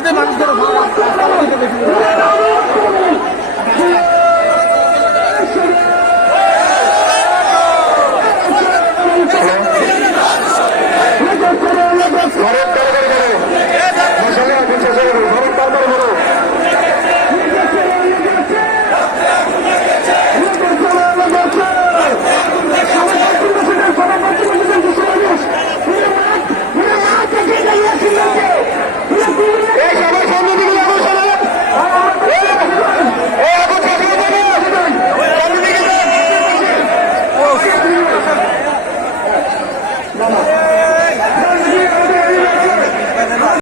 আমাদের মানুষদের